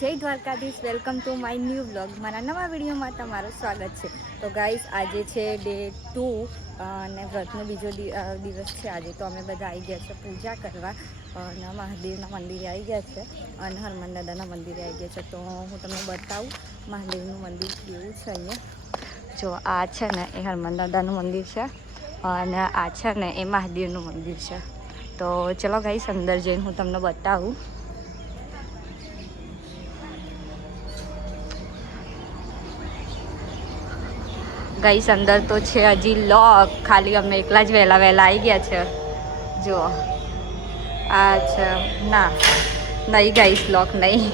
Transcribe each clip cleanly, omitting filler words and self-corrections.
જય Dwarkadhish, welcome to my new blog. મારા નવા વિડીયોમાં તમારું સ્વાગત છે. તો ગાઈસ, આજે છે ડે 2 અને વ્રતનો બીજો દિવસ છે આજે. તો અમે બધા આવી ગયા છે પૂજા કરવા અને મહાદેવના મંદિરે આવી ગયા છે અને હનુમાન દાદાના મંદિરે આવી ગયા છે. તો હું તમને બતાવું મહાદેવનું મંદિર કેવું છે અહીંયા. જો આ છે ને એ હનુમાન દાદાનું મંદિર છે અને આ છે ને એ મહાદેવનું મંદિર છે. તો ચલો ગાઈસ, અંદર જઈને હું તમને બતાવું. ગાઈસ, અંદર તો છે હજી લોક, ખાલી અમે એકલા જ વહેલા આવી ગયા છે. જો આ છે, ના નહીં ગાઈસ, લોક નહીં.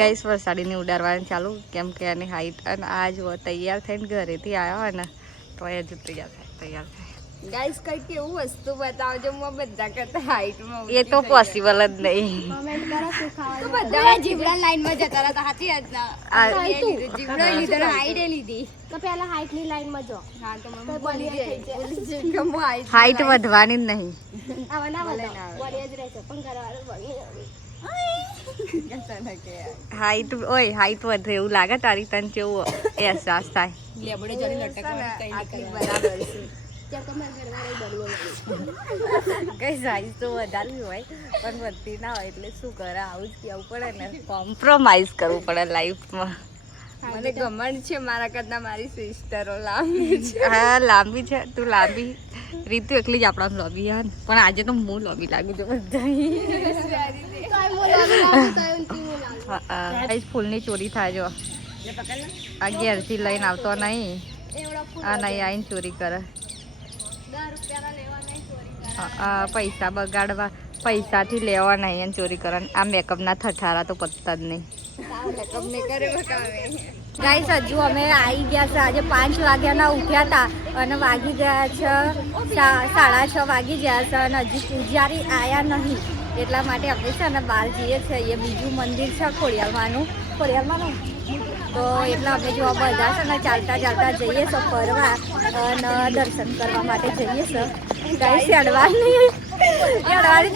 ગાઈસ, વરસાદીને ઉડાડવાનું ચાલુ, કેમ કે એની હાઈટ અને આ જો તૈયાર થઈને ઘરેથી આવ્યા હોય ને તો એ જ તૈયાર થાય. ગાઈસ, કઈ કેવું વસ્તુ બતાવજો, હું બધા કરતા હાઈટમાં એ તો પોસિબલ જ નહીં. કમેન્ટ કરો શું ખાવાનું. તો બધા જીવડા લાઈનમાં જતા હતા, સાચી વાત ના. જીવડા લીધો, હાઈટ લીધી. તો પહેલા હાઈટ ની લાઈનમાં જો. હા, તો મને બોલી જાય. હાઈટ વધવાની જ નહીં. આવા ના બોલે, બોલી જ રહેશે પણ ઘરવાળો બોલી હાઈટ વધે એવું લાગે તારી, તને કેવું અહેસાસ થાય? લેબડે જરી લટક આટલી બરાબર છે. સાઈઝ તો વધારવી હોય પણ વધતી ના હોય, એટલે શું કરે, આવું જ કહેવું પડે ને. કોમ્પ્રોમાઇઝ કરવું પડે લાઈફમાં. મને ગમન છે મારા કરતા મારી સિસ્ટરો લાંબી છે. હા, લાંબી છે તું, લાંબી. રીતુ એકલી જ આપણા લોબી યાર, પણ આજે તો હું લોબી લાગુ છું બધા. ફૂલની ચોરી થાય જો, આ ઘેરથી લઈને આવતો નહીં, આ નહીં આવીને ચોરી કરે. પૈસા બગાડવા, પૈસાથી લેવા નહીં અને ચોરી કરે. આ મેકઅપના થઠારા તો પતતા જ નહીં. ગાઈસ, હજુ અમે આવી ગયા છે. આજે 5 વાગ્યાના ઉઠ્યા હતા અને વાગી ગયા છે 6:30 વાગી ગયા છે અને હજી પૂજારી આવ્યા નહીં. એટલા માટે આપણે છે ને બહાર જઈએ છીએ. એ બીજું મંદિર છે ખોડિયારમાંનું તો એટલે અમે જો બધા છે ને ચાલતા જઈએ છીએ ફરવા અને દર્શન કરવા માટે જઈએ છીએ. ગાઈસ, ચડવાની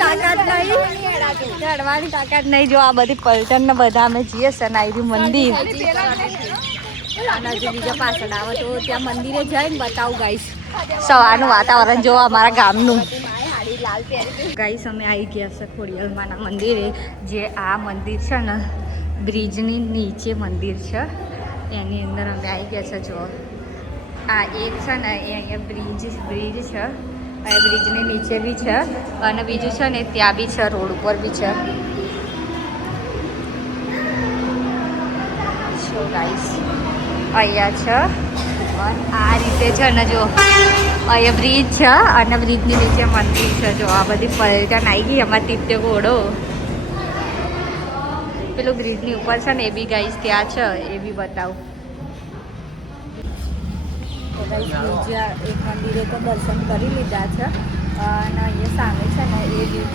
તાકાત નહીં. જો આ બધી પલટન ને બધા અમે જઈએ છીએ નાયરી મંદિર અને હજુ બીજા પાછળ આવે તો ત્યાં મંદિરે જઈને બતાવું. ગાઈસ, સવારનું વાતાવરણ જો અમારા ગામનું. ગાઈસ, અમે આવી ગયા છે ખોડિયારમાંના મંદિરે. જે આ મંદિર છે ને બ્રિજની નીચે મંદિર છે, એની અંદર અમે આવી ગયા છે. જો આ એક છે ને એ અહીંયા બ્રિજ છે, આ બ્રિજની નીચે બી છે અને બીજું છે ને ત્યાં બી છે, રોડ ઉપર બી છે. ગાઈસ, અહીંયા છે અને આ રીતે છે ને જો અહીંયા બ્રિજ છે અને બ્રિજની નીચે મંદિર છે. જો આ બધી પલટન આવી ગઈ અમારે તીત્યો ઘોડો. પેલું બ્રિજની ઉપર છે ને એ બી ગાઈસ ત્યાં છે, એ બી બતાવું. તો ગાઈસ, બીજા એક મંદિરે તો દર્શન કરી લીધા છે અને અહીંયા સામે છે ને એ બી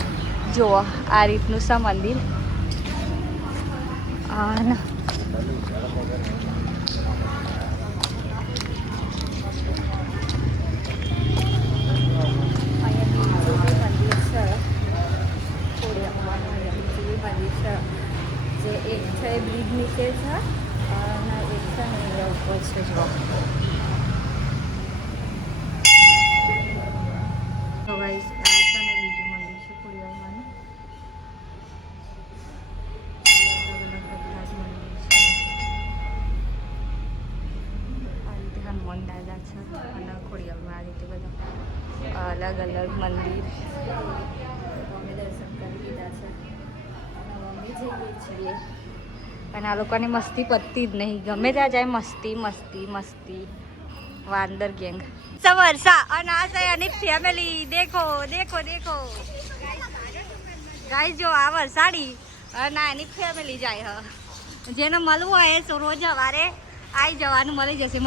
જુઓ આ રીતનું છે મંદિર. અને જે એક છે બ્રિજ નીચે છે અને એક છે ને અહીંયા ઉપર છે. જો તો ગાઈસ, આ છે ને બીજું મંદિર છે ખોડિયારમાંનું. આ રીતે હનુમાન દાદા છે અને ખોડિયારમાં આ રીતે બધા અલગ અલગ મંદિર અમે દર્શન કરી લીધા છે. અને આ લોકોની મસ્તી પતતી જ નહીં, ગમે ત્યાં જાય મસ્તી. વાંદર ગેંગ વર્ષા અને આ છે એની ફેમિલી. દેખો ગાઈસ, જો આ વરસાડી અને એની ફેમિલી જાય. જેને મળવું હોય એ રોજ સવારે આવી જવાનું, મળી જશે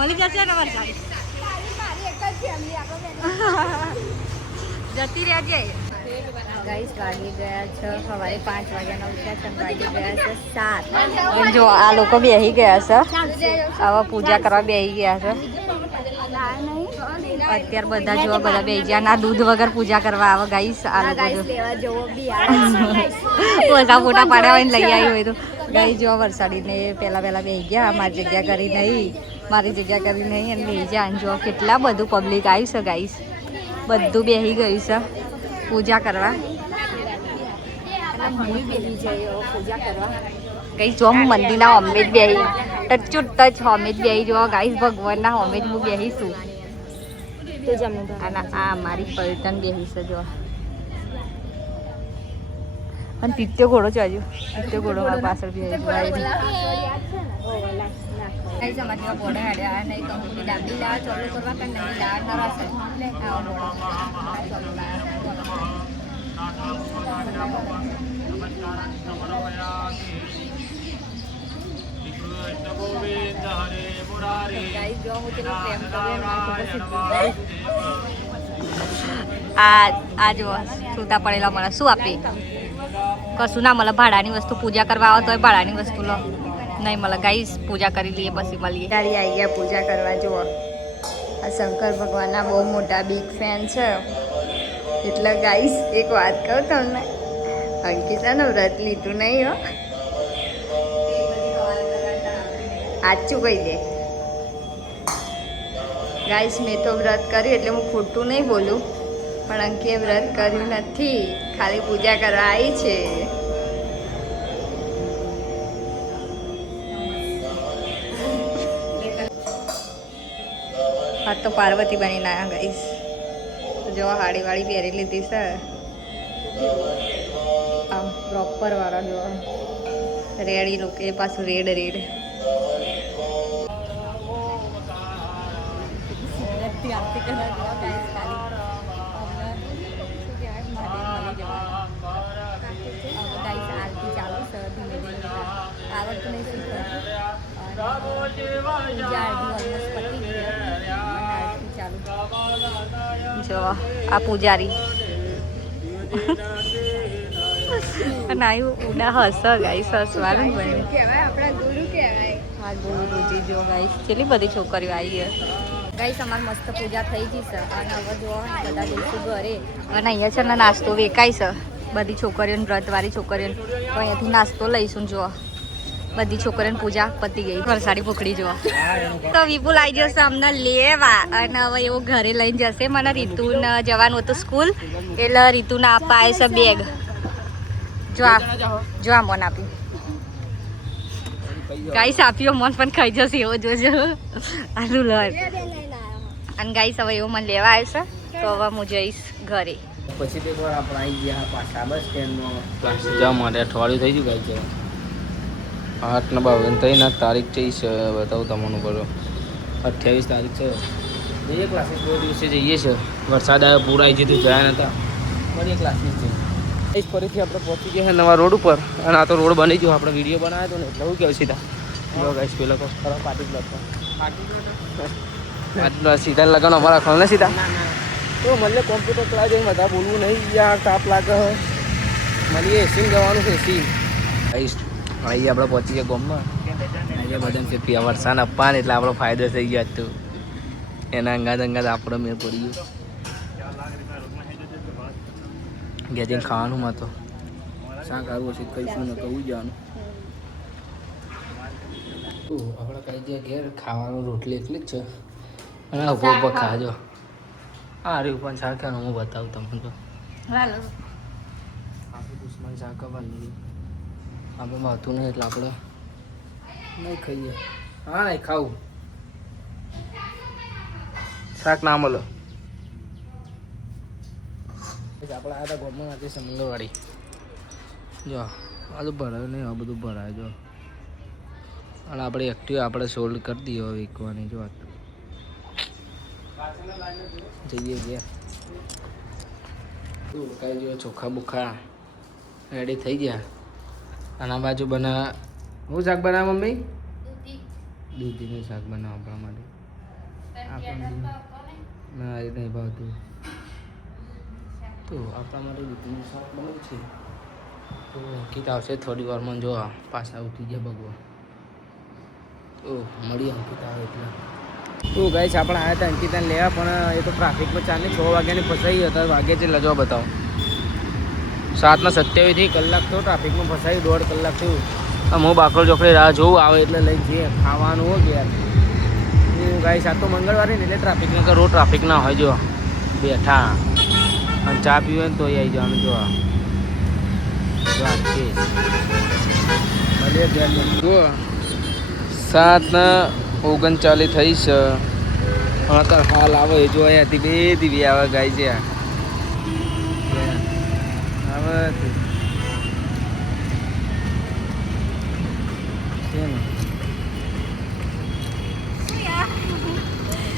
ને વરસાડી. જતી રહેજે. ગાઈસ વાગી ગયા છે સવારે 5 વાગ્યાના ઉઠ્યા છે વાગી ગયા છે 7. જો આ લોકો બેસી ગયા છે હવે પૂજા કરવા બેસી ગયા છે અત્યારે બધા જો બધા બેસી ગયા ના દૂધ વગર પૂજા કરવા આવે ગાઈસ આ લોકો ઓછા ફોટા પાડ્યા હોય ને લઈ આવી હોય તો ગાઈ જો વરસાડીને પહેલા બેસી ગયા મારી જગ્યા કરી નહીં મારી જગ્યા કરી નહીં અને બેસી ગયા જો કેટલા બધું પબ્લિક આવ્યું છે ગાઈસ બધું બેસી ગયું છે પૂજા કરવા પૂજા કરવા ગઈ જો હું મંદિરના હોમે જ બેસી ટચ ટચ હોમે જ બેસી જો ગાઈસ ભગવાનના હોમે જ હું બેસીશું અને આ મારી પલટન બેસી છે જો અને તીત્યો ઘોડો ચાલ્યો તીત્યો ઘોડો મારા પાછળ બેસી સમાજમાં ઘોડે હાડ્યા નહીં કંપની ડાબી લાવા ચાલુ કરવા પણ નહીં લાવા નરાશે આ જો છૂટા પડેલા મને શું આપે કશું ના મળે ભાડાની વસ્તુ પૂજા કરવા આવે તો ભાડાની વસ્તુ લો નહીં મળે ગાઈસ પૂજા કરી લઈએ પછી મળીએ તારી આવી ગયા પૂજા કરવા જુઓ આ શંકર ભગવાનના બહુ મોટા બિગ ફેન છે એટલે ગાઈસ એક વાત કહું તમને અંકિતાનું વ્રત લીધું નહીં હો આચું કહી દે ગાઈસ મેં તો વ્રત કર્યું એટલે હું ખોટું નહીં બોલું પણ અંકીએ વ્રત કર્યું નથી ખાલી પૂજા કરવા આવી છે આ તો પાર્વતી બની ના ગાઈસ જો હાડી વાળી પહેરી લીધી છે આમ પ્રોપર વાળા જો રેડી લુક એ પાછું રેડ જો આ પૂજારી અને આયું ઉડા હસ ગાઈસ હસવાનું બન્યું કહેવાય આપણા ગુરુ કહેવાય હા ગુરુજી જો ગાઈસ કેટલી બધી છોકરીઓ આવી છે ગાઈસ અમારી મસ્ત પૂજા થઈ ગઈ છે અને હવે જો બધા જઈશું ઘરે અને અહીંયા છે ને નાસ્તો વેચાય છે બધી છોકરીઓને વ્રતવાળી છોકરીઓને તો અહીંયાથી નાસ્તો લઈશું જો બધી છોકરીઓને પૂજા પતી ગઈ વરસાદી પોખડી જો તો વિપુલ આવી જશે અમને લેવા અને હવે એવું ઘરે લઈને જશે મને રીતુને જવાનું હતું સ્કૂલ એટલે રીતુને આપવા આવે છે બેગ જો આ મોન આપ્યું ગાઈસ આપ્યો મન પણ ખાઈ જશે એવો જોજો આલુ લડ અને ગાઈસ હવે એવું મને લેવા આવે છે તો હવે હું જઈશ ઘરે પછી એક વાર આપણે આવી ગયા પાછા બસ સ્ટેન્ડમાં ક્લાસ જવા માટે અઠવાડિયું થઈ ગયું ગાઈ છે 8/9 તારીખ છે બતાવું તમને કરો 28 તારીખ છે જઈએ ક્લાસીસ બહુ દિવસે જઈએ છે વરસાદ આવ્યો પૂરા આવી જતું ગયા નતા પણ એ ક્લાસીસ છે ફરીથી આપણે પહોંચી ગયા નવા રોડ ઉપર અને આ તો રોડ બની ગયો આપણે વિડીયો બનાવ્યો હતો ને એટલે હું કહું સીધા ગાઈસ પેલો તો પાર્ટી પ્લોટ સીધા લગાવવાનો અમારા ખોલને સીધા તો મને કોમ્પ્યુટર ક્લાસ જઈને બધા બોલવું નહીં યાર તાપ લાગે મળીએ એસી જવાનું છે એસી આવીશ અહીં આપણે પહોંચી ગયા ગોમમાં આજે બધા છે પીવા વરસાદ આપવાને એટલે આપણો ફાયદો થઈ ગયો હતું એના અંગાત આપણો મેળ પડી ગયો ગયા જઈને ખાવાનું માં તો શાક આવવું હશે કહીશું ને કહું જવાનું આપણે કઈ જગ્યા ઘેર ખાવાનું રોટલી એટલી જ છે અને ઉભો ઉભો ખાજો હા અરે પણ શાક હું બતાવું તમને તો આપણે દુશ્મન શાક બની આપણે હતું નહીં એટલે આપણે નહીં ખાઈએ હા નહીં ખાવું શાક ના મળે આપણે આ ગોળમાં નાખીએ છે મંગળવાડી જો આ તો ભરાય નહીં આ બધું ભરાય જો અને આપણે એક્ટિવ આપણે સોલ્ડ કરી દઈએ હવે વિકવાની જો જઈએ ગયા કઈ જો ચોખા બુખા રેડી થઈ ગયા અને આ બાજુ બના હું શાક બનાવ મમ્મી દૂધીનું શાક બનાવ આપણા માટે ના એ નહીં ભાવતું તો તો આપણા માટે દૂધનું શાક બન્યું છે. તો અંકિત આવશે થોડી વારમાં, જો પાછા ઉઠી ગયા ભગવાન. તો મળીએ અંકિત આવે એટલે. તો ગાઈસ આપણે આવ્યા હતા અંકિતાને લેવા, પણ એ તો ટ્રાફિકમાં 6 વાગ્યાની ફસાઈ હતા. વાગે છે લજવા બતાવો 7:27 કલાક તો ટ્રાફિકમાં ફસાઈ, 1.5 કલાક થયું. હું બાકરોલ ચોકડી રાહ જોઉં આવે એટલે લઈ જઈએ ખાવાનું હોય કે યાર. ગાઈસ આ તો મંગળવારે ને એટલે ટ્રાફિકમાં તો રોજ ટ્રાફિક ના હોય. જો બેઠા અને ચા પીવે ને તો આવી જવાનું. જો જુઓ 7:39 થઈ છે. હા તો હાલ આવે જો અહીંયાથી બે દીવી આવે ગાય છે આવે.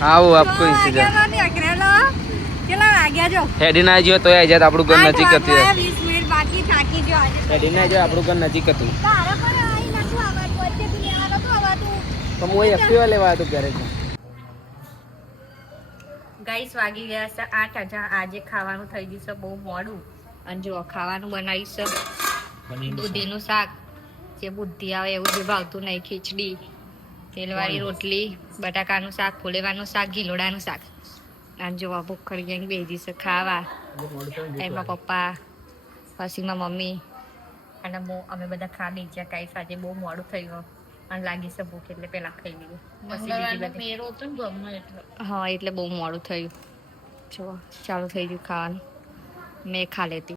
આવો આપકો ઇંતજાર હેડી ના જો તો આવી જાત. આપણું ઘર નજીક હતું. 20 મિનિટ બાકી થાકી ગયો આજે. હેડી ના જો આપણું ઘર નજીક હતું. તારા પર આઈ નતું આવતું, વચ્ચેથી લેવાનો તો આવતું. તો હું એક્ટિવા લેવા હતો ક્યારે. ગાઈસ વાગી ગયા છે 8. આજે ખાવાનું થઈ ગયું છે બહુ મોડું. અને જો ખાવાનું બનાવ્યું છે દૂધીનું શાક, જે બુદ્ધિ આવે એવું જે ભાવતું નહીં. ખીચડી, તેલવાળી રોટલી, બટાકાનું શાક, ફુલેવાનું શાક, ગીલોડાનું શાક. અને જો ભૂખ કરી ગઈ બેસી છે ખાવા. એમાં પપ્પા, પછી માં મમ્મી અને અમે બધા ખા નીચે. ગાઈસ આજે બહુ મોડું થયું અને લાગી છે ભૂખ એટલે પેલા ખાઈ લીધું. હા એટલે બહુ મોડું થયું. જો ચાલુ થઈ ગયું ખાવાનું. મેં ખા લેતી.